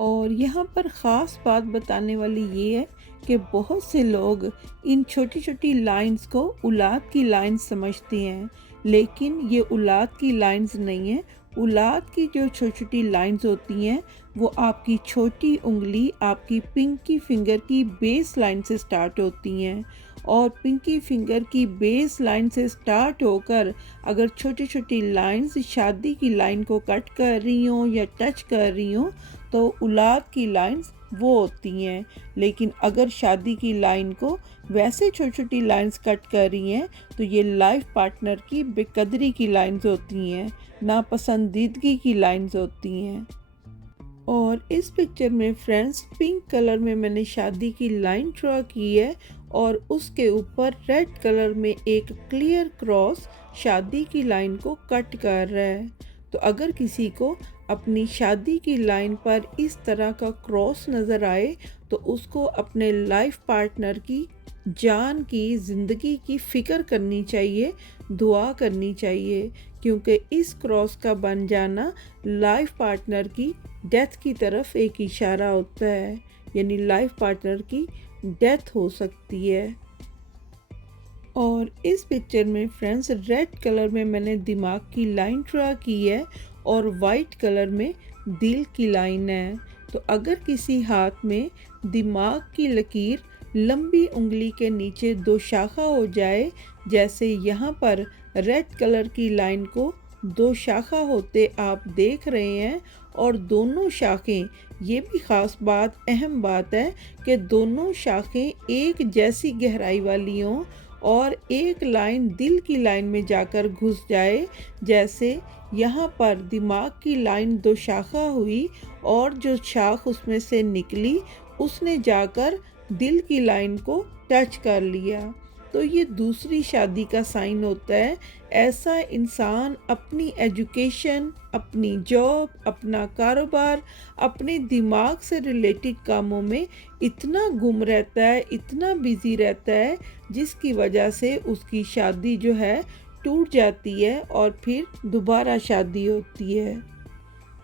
اور یہاں پر خاص بات بتانے والی یہ ہے کہ بہت سے لوگ ان چھوٹی چھوٹی لائنز کو اولاد کی لائنز سمجھتے ہیں، لیکن یہ اولاد کی لائنز نہیں ہیں۔ اولاد کی جو چھوٹی چھوٹی لائنز ہوتی ہیں وہ آپ کی چھوٹی انگلی، آپ کی پنکی فنگر کی بیس لائن سے سٹارٹ ہوتی ہیں، اور پنکی فنگر کی بیس لائن سے سٹارٹ ہو کر اگر چھوٹی چھوٹی لائنز شادی کی لائن کو کٹ کر رہی ہوں یا ٹچ کر رہی ہوں تو اولاد کی لائنز وہ ہوتی ہیں۔ لیکن اگر شادی کی لائن کو ویسے چھوٹی چھوٹی لائنز کٹ کر رہی ہیں تو یہ لائف پارٹنر کی بے قدری کی لائنز ہوتی ہیں، ناپسندیدگی کی لائنز ہوتی ہیں۔ اور اس پکچر میں فرینڈز پنک کلر میں نے شادی کی لائن ڈرا کی ہے، اور اس کے اوپر ریڈ کلر میں ایک کلیئر کراس شادی کی لائن کو کٹ کر رہا ہے۔ تو اگر کسی کو اپنی شادی کی لائن پر اس طرح کا کراس نظر آئے تو اس کو اپنے لائف پارٹنر کی جان کی، زندگی کی فکر کرنی چاہیے، دعا کرنی چاہیے، کیونکہ اس کراس کا بن جانا لائف پارٹنر کی ڈیتھ کی طرف ایک اشارہ ہوتا ہے، یعنی لائف پارٹنر کی ڈیتھ ہو سکتی ہے۔ اور اس پکچر میں فرینڈز ریڈ کلر میں نے دماغ کی لائن ڈرا کی ہے، اور وائٹ کلر میں دل کی لائن ہے۔ تو اگر کسی ہاتھ میں دماغ کی لکیر لمبی انگلی کے نیچے دو شاخہ ہو جائے، جیسے یہاں پر ریڈ کلر کی لائن کو دو شاخہ ہوتے آپ دیکھ رہے ہیں، اور دونوں شاخیں، یہ بھی خاص بات، اہم بات ہے کہ دونوں شاخیں ایک جیسی گہرائی والی ہوں اور ایک لائن دل کی لائن میں جا کر گھس جائے، جیسے یہاں پر دماغ کی لائن دو شاخہ ہوئی اور جو شاخ اس میں سے نکلی اس نے جا کر دل کی لائن کو ٹچ کر لیا، تو یہ دوسری شادی کا سائن ہوتا ہے۔ ایسا انسان اپنی ایجوکیشن، اپنی جاب، اپنا کاروبار، اپنے دماغ سے ریلیٹڈ کاموں میں اتنا گم رہتا ہے، اتنا بیزی رہتا ہے، جس کی وجہ سے اس کی شادی جو ہے ٹوٹ جاتی ہے اور پھر دوبارہ شادی ہوتی ہے۔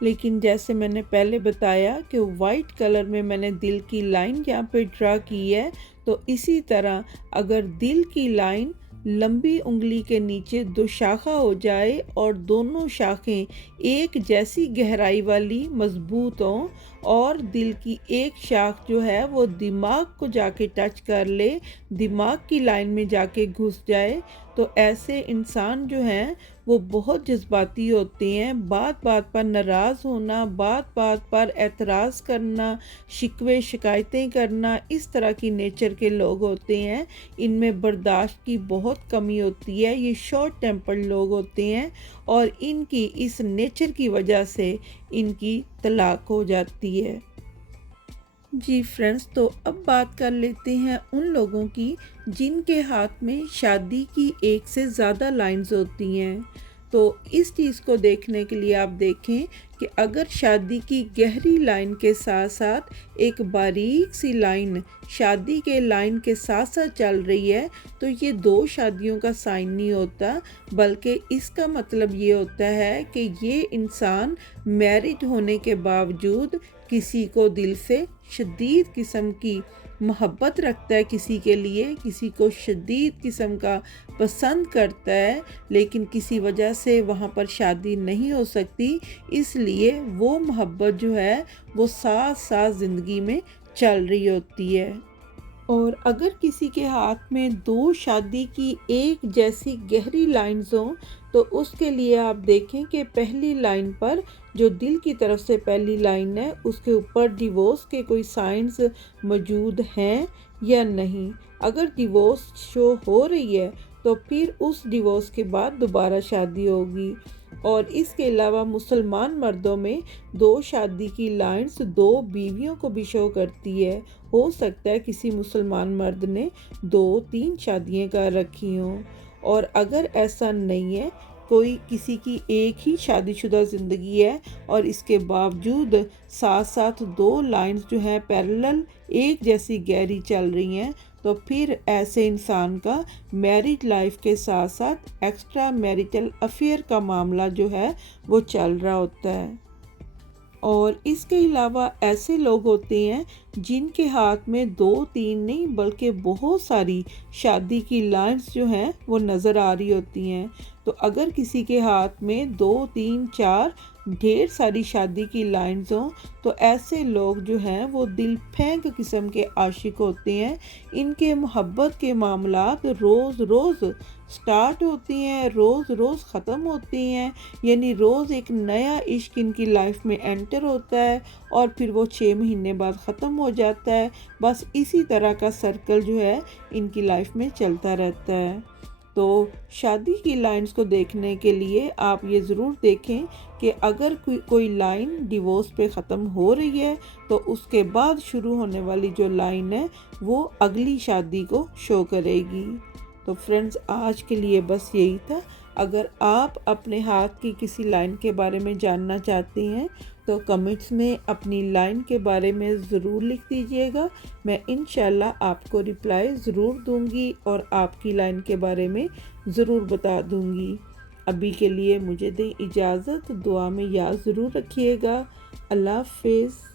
لیکن جیسے میں نے پہلے بتایا کہ وائٹ کلر میں نے دل کی لائن یہاں پہ ڈرا کی ہے، تو اسی طرح اگر دل کی لائن لمبی انگلی کے نیچے دو شاخہ ہو جائے اور دونوں شاخیں ایک جیسی گہرائی والی مضبوط ہوں، اور دل کی ایک شاخ جو ہے وہ دماغ کو جا کے ٹچ کر لے، دماغ کی لائن میں جا کے گھس جائے، تو ایسے انسان جو ہیں وہ بہت جذباتی ہوتے ہیں۔ بات بات پر ناراض ہونا، بات بات پر اعتراض کرنا، شکوے شکایتیں کرنا، اس طرح کی نیچر کے لوگ ہوتے ہیں۔ ان میں برداشت کی بہت کمی ہوتی ہے، یہ شارٹ ٹیمپرڈ لوگ ہوتے ہیں، اور ان کی اس نیچر کی وجہ سے ان کی طلاق ہو جاتی ہے۔ جی فرینڈز، تو اب بات کر لیتے ہیں ان لوگوں کی جن کے ہاتھ میں شادی کی ایک سے زیادہ لائنز ہوتی ہیں۔ تو اس چیز کو دیکھنے کے لیے آپ دیکھیں کہ اگر شادی کی گہری لائن کے ساتھ ساتھ ایک باریک سی لائن شادی کے لائن کے ساتھ ساتھ چل رہی ہے تو یہ دو شادیوں کا سائن نہیں ہوتا، بلکہ اس کا مطلب یہ ہوتا ہے کہ یہ انسان میرڈ ہونے کے باوجود کسی کو دل سے شدید قسم کی محبت رکھتا ہے، کسی کے لیے کسی کو شدید قسم کا پسند کرتا ہے، لیکن کسی وجہ سے وہاں پر شادی نہیں ہو سکتی، اس لیے وہ محبت جو ہے وہ ساتھ ساتھ زندگی میں چل رہی ہوتی ہے۔ اور اگر کسی کے ہاتھ میں دو شادی کی ایک جیسی گہری لائنز ہوں تو اس کے لیے آپ دیکھیں کہ پہلی لائن پر جو دل کی طرف سے پہلی لائن ہے اس کے اوپر ڈیورس کے کوئی سائنز موجود ہیں یا نہیں۔ اگر ڈیورس شو ہو رہی ہے تو پھر اس ڈیورس کے بعد دوبارہ شادی ہوگی۔ اور اس کے علاوہ مسلمان مردوں میں دو شادی کی لائنز دو بیویوں کو بھی شو کرتی ہے۔ ہو سکتا ہے کسی مسلمان مرد نے 2-3 شادیاں کر رکھی ہوں، اور اگر ایسا نہیں ہے، کوئی کسی کی ایک ہی شادی شدہ زندگی ہے اور اس کے باوجود ساتھ ساتھ دو لائنز جو ہیں پیرلل ایک جیسی گہری چل رہی ہیں، تو پھر ایسے انسان کا میرڈ لائف کے ساتھ ساتھ ایکسٹرا میریٹل افیئر کا معاملہ جو ہے وہ چل رہا ہوتا ہے۔ اور اس کے علاوہ ایسے لوگ ہوتے ہیں جن کے ہاتھ میں 2 3 نہیں بلکہ بہت ساری شادی کی لائنز جو ہیں وہ نظر آ رہی ہوتی ہیں۔ تو اگر کسی کے ہاتھ میں 2 3 4 ڈھیر ساری شادی کی لائنز ہوں تو ایسے لوگ جو ہیں وہ دل پھینک قسم کے عاشق ہوتے ہیں۔ ان کے محبت کے معاملات روز روز سٹارٹ ہوتی ہیں، روز روز ختم ہوتی ہیں، یعنی روز ایک نیا عشق ان کی لائف میں انٹر ہوتا ہے اور پھر وہ 6 مہینے بعد ختم ہو جاتا ہے۔ بس اسی طرح کا سرکل جو ہے ان کی لائف میں چلتا رہتا ہے۔ تو شادی کی لائنز کو دیکھنے کے لیے آپ یہ ضرور دیکھیں کہ اگر کوئی لائن ڈیورس پہ ختم ہو رہی ہے تو اس کے بعد شروع ہونے والی جو لائن ہے وہ اگلی شادی کو شو کرے گی۔ تو فرینڈز، آج کے لیے بس یہی تھا۔ اگر آپ اپنے ہاتھ کی کسی لائن کے بارے میں جاننا چاہتے ہیں تو کمنٹس میں اپنی لائن کے بارے میں ضرور لکھ دیجئے گا۔ میں انشاءاللہ آپ کو رپلائی ضرور دوں گی اور آپ کی لائن کے بارے میں ضرور بتا دوں گی۔ ابھی کے لیے مجھے دیں اجازت، دعا میں یاد ضرور رکھیے گا۔ اللہ حافظ۔